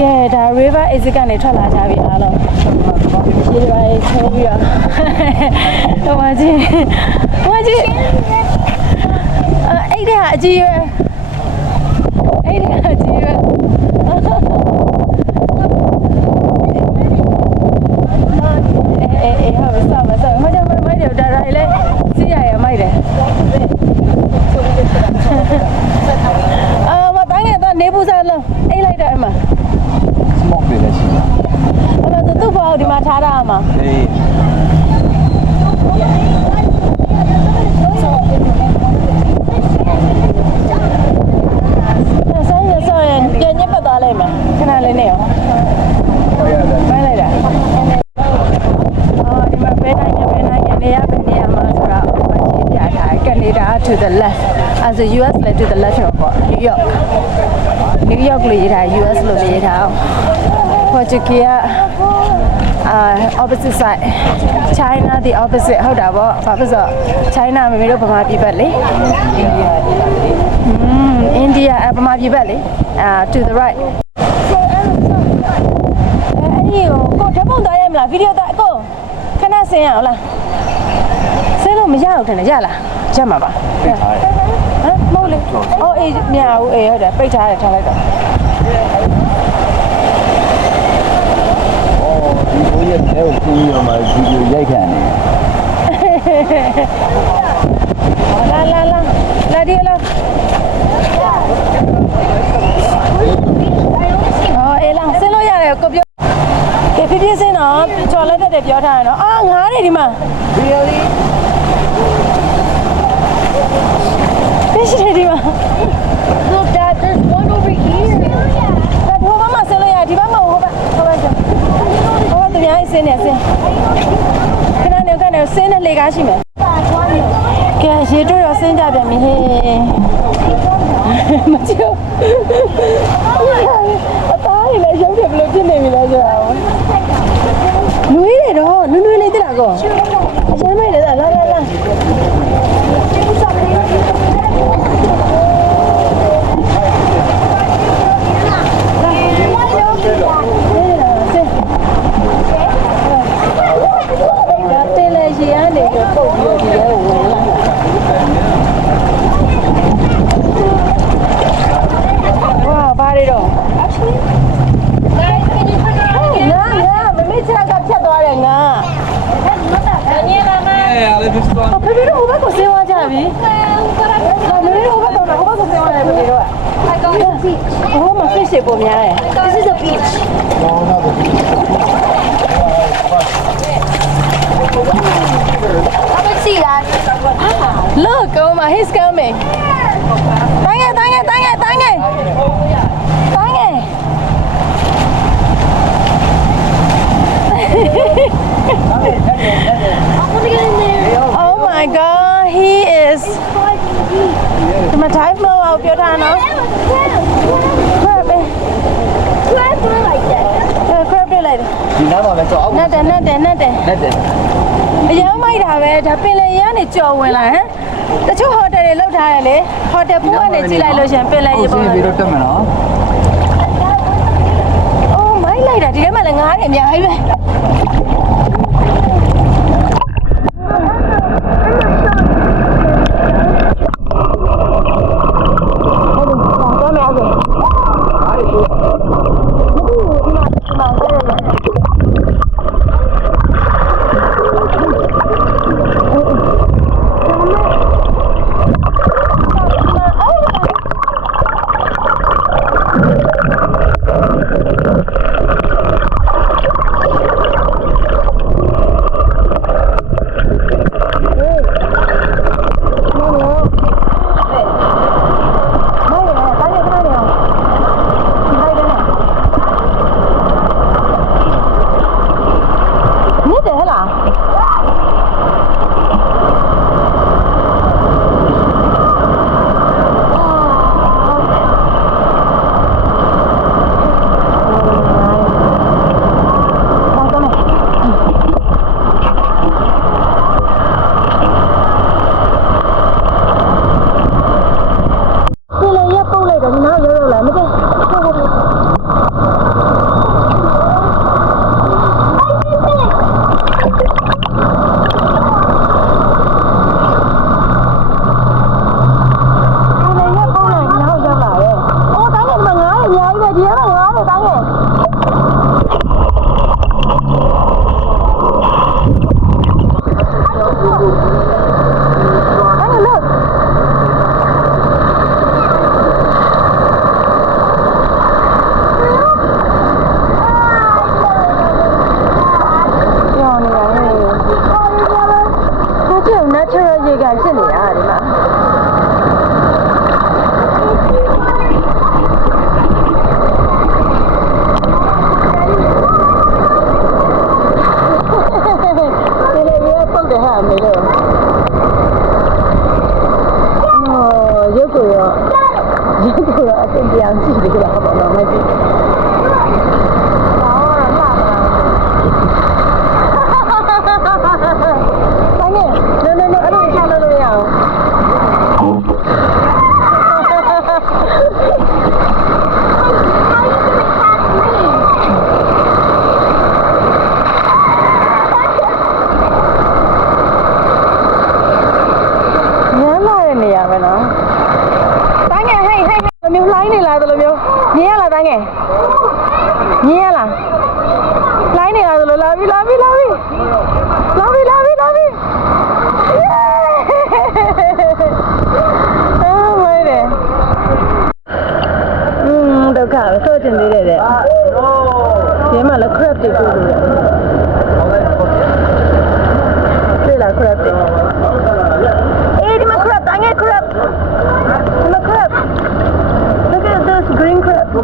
ကဲဒါ river exit ကနေထွက်လာကြပြီအားလုံးရေတွေချိုးပြီးတော့ဟိုကြီးအဲ့ဒါအကြီးပဲအဲ့ဒါအကြီးပဲအေးဟုတ်ဆောမဆောမကြမ်းမိုက်တယ်ဒါရိုင်လဲစီးရရမိုက်တယ်မတိုင်းကတော့နေပူစားလုံးအိတ်လိုက်တယ်အမ smoke တွေလည်းရှိတယ်အဲ့တော့သူ့ဘောဒီမှာထားတာအမအေးဆိုရင်ပြန်ညက်ပတ်သွားလိုက်မယ်ခဏလေးနေရောမိုက်လိုက်တာဒီမှာဘယ်နိုင်ငံနေရမှာဆိုတာရှင်းပြထားတယ်ကနေဒါ to the left as a US လည်း to the left ပေါ့ New York လို့ရေးထား US လို့ရေးထား Portugal opposite side China the opposite ဟုတ်တာပေါ့ဘာဖြစ်လို့ China မမေတို့ဗမာပြည်ဘက်လေ India ဗမာပြည်ဘက်လေto the right အဲ့ဒီကိုဓာတ်ပုံသွားရမလားဗီဒီယိုသွားကိုခဏဆင်းရအောင်လားဆင်းလို့မရအောင်ထင်တယ်ရလားရမှာပါပိတ်ထားတယ်ဟမ်မဟုတ်လေအော်အေးမရဘူးအေးဟုတ်တယ်ပိတ်ထားတယ်ထားလိုက်တော့ဒီကိုရဲ့အဲကိုကူးရမှာဗီဒီယိုရိုက်ခံနေလာဒီလာအေးလာဆင်းလို့ရတယ်ကိုပြောကဲပြပြစင်းတော့ချော်လက်တက်တယ်ပြောထားရနော်ငားနေဒီမှာ really ပြရှိတယ်ဒီမှာ Look, Dad, there's one over here. ဒါဘိုးမမဆင်းလို့ရဒီဘက်မှာဟိုဘက်သူများဆင်းနေဆင်းခဏနေကနေဆင်းနေလေကားရှိမယ်ကဲရေတွေ့တော့ဆင်းကြပြန်ပြီဟေးမချောအသားရည်လည်းရုပ်တယ်ဘယ်လိုဖြစ်နေပြီလဲဆိုတာနွေးတယ်တော့နွေးလေးတက်လာကောအရင်မိုက်တယ်လာရေကနေတော့ပုတ်ပြီးဒီထဲကိုဝင်လာဝါဘာတွေတော့ငါမမေ့ချက်ကဖြတ်သွားတယ်ငါဖေဖေတို့ဟိုဘက်ကိုဆင်းသွားကြပြီမမေတို့ဟိုဘက်တော့ဟိုဘက်ကိုဆင်းသွားတယ်ဖေဖေတို့ကဟိုမှာ fish တွေပုံများတယ် This is a beach. How about see that? Look, Oma, he's coming. Tange. Oh my God, he is. My type blow out your hand now. Crab it. Like that. Crab it like. ဒီနားမှာပဲကြောက်အောင်နတ်တယ်အရင်မိုက်တာပဲဒါပင်လယ်ရကနေကြော်ဝင်လာဟမ်တချို့ဟိုတယ်တွေလောက်ထားတယ်လေဟိုတယ်ဖူးကနေကြည့်လိုက်လို့ရှင်ပင်လယ်ရေပုံစံပြီးတော့တက်မယ်နော်အိုးမိုက်လိုက်တာဒီထဲမှာလည်းငားတယ်အများကြီးပဲ ဖို့တောင်းရအဲ့လိုပြောနေတာဟဲ့ကိုကျုံ natural ရေကန်ဖြစ်နေတာဒီမှာရုပ်ကိုရောအဆင်ပြေအောင်ကြည့်ပေးတာပေါ့နော်မကြည့်။ဘာမှမလှဘူး။ဘာနဲ့no အဲ့လိုချလို့မရအောင်။ညမ်းလာတဲ့နေရာပဲနော်။မျိုးလိုင်းနေလားတို့လိုမျိုးမြင်ရလားတန်းငယ်မြင်ရလားလိုင်းနေလားတို့လိုလာပြီအာမိုက်တယ်ဒုက္ခပဲဆိုချင်သေးတယ်တဲ့ဒီမှာလည်း crab တွေတွေ့လို့တွေ့လား crab တွေအေးဒီမှာ crab တန်းငယ် crab ဒီမှာ crab Look at this green crab. Oh,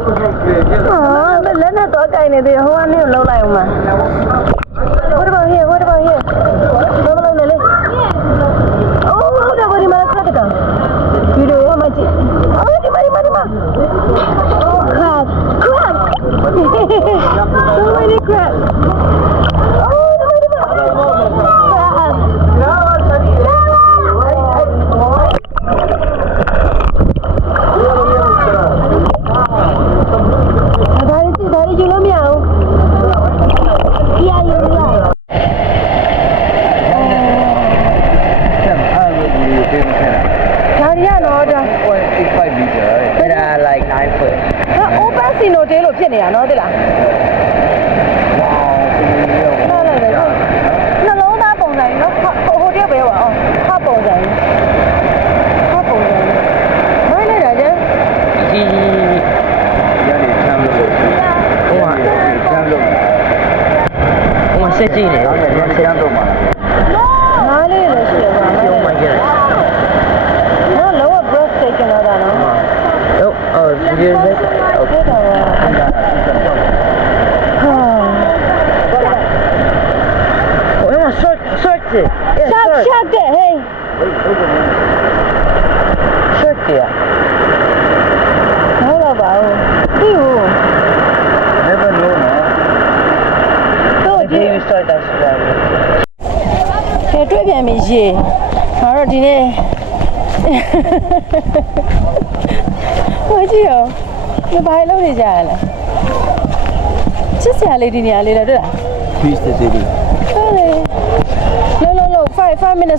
but let's not talk about it. Who are you? Low line, man. What about here? What about here? Low line, Lily. Oh, that was the man crab. You do how much? Oh, the man. Crab. So many crabs. Oh, the man. Crab. Dari jual miau. Iya. Dari ano dah? 1.5 meter. There are like 9 foot. Open sino dia lo ဖြစ်နေတာနော်တိလားနှလုံးသားပုံစံနော်ဟိုတည်းပဲပါအောင်ဖပုံစံမိုင်းနေတာကျ ဒီရနေချမ်းလို့ချမ်းလို့ဟိုဆက်ကြည့်နေတယ်ချမ်းတော့မှာ နားလေးလည်းရှိတယ်ကွာ ပြုံးမှကြတယ် နော်လောက breath taken တော့တာနော် ဒီလိုပဲโอเค ဟုတ်တယ်ဟာဟိုဆော့တယ် shut တဲ့ဟေး ဆော့တယ် ဟုတ်တော့ပါဘူးသိဘူး never know တို့ကြည့် we start that story ကဲတွေ့ပြန်ပြီရေငါတို့ဒီနေ့ဟိုကြည့်ရောဒီဘာလို့နေကြရလဲချစ်စရာလေးဒီနေရာလေးတော့တွေ့လား peace the city ဟုတ်လေလော5 minutes